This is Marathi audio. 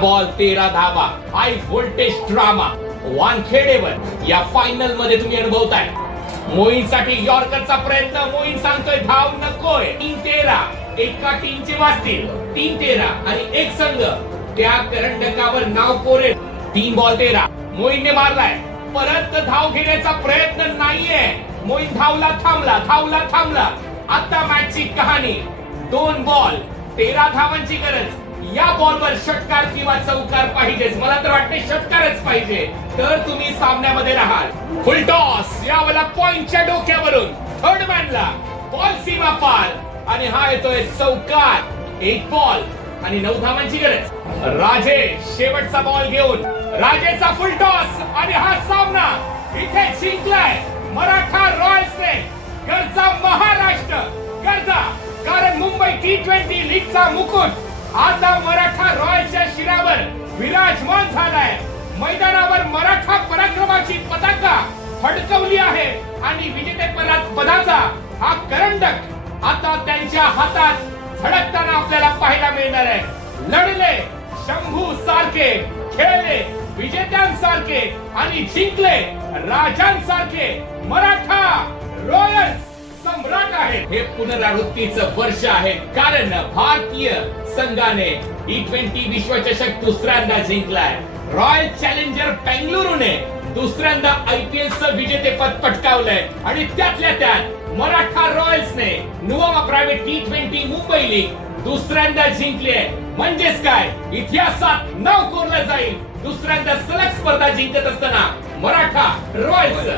बॉल 13 धावा, हाय व्होल्टेज ड्रामा वानखेडेवर या फायनल मध्ये तुम्ही अनुभवताय. मोईनसाठी यॉर्करचा प्रयत्न. मोईन सांगतोय धाव नकोय. 3-13 एका टीमचे वाचतील. 3-13 आणि एक संघ त्या करंडकावर नाव कोरेल. 3 बॉल 13 मोईनने मारलाय. परत धाव घेण्याचा प्रयत्न नाहीये. मोईन धावला थांबला. आता मॅचची कहाणी. 2 बॉल 13 धावांची गरज. या बॉलवर षटकार किंवा चौकार पाहिजेच. मला तर वाटते षटकारच पाहिजे, तर तुम्ही सामन्यामध्ये राहाल. फुल टॉस यावेळेला पॉइंटच्या डोक्यावरून थर्ड मॅनला बॉल सीमा पार आणि हा येतोय चौकार. 1 बॉल आणि 9 धावांची गरज. राजेश शेवटचा बॉल घेऊन. राजेशचा फुल टॉस आणि हा सामना इथे जिंकलाय मराठा रॉयल्सने. घरचा महाराष्ट्र गरजा, कारण मुंबई T20 लीगचा मुकुट आता मराठा रॉयल्सच्या शिरावर विराजमान झालाय. मैदानावर मराठा पराक्रमाची पताका फडकवली आहे आणि विजेतेपदाचा हा करंडक आता त्यांच्या हातात झळकताना आपल्याला पाहायला मिळणार आहे. लढले शंभू सारखे, खेळले विजेत्यांसारखे आणि जिंकले राजांसारखे मराठा रॉयल्स सम्राट आहे. हे पुनरावृत्तीचं वर्ष आहे, कारण भारतीय संघाने T20 विश्वचषक दुसऱ्यांदा जिंकलाय. रॉयल चॅलेंजर बेंगळुरूने दुसऱ्यांदा IPLचं विजेतेपद पटकावलंय आणि त्यातल्या त्यात मराठा रॉयल्सने Nuvama private T20 Mumbai league दुसऱ्यांदा जिंकली आहे. म्हणजेच काय, इतिहासात नाव कोरलं जाईल. दुसऱ्यांदा सलग स्पर्धा जिंकत असताना मराठा रॉयल्स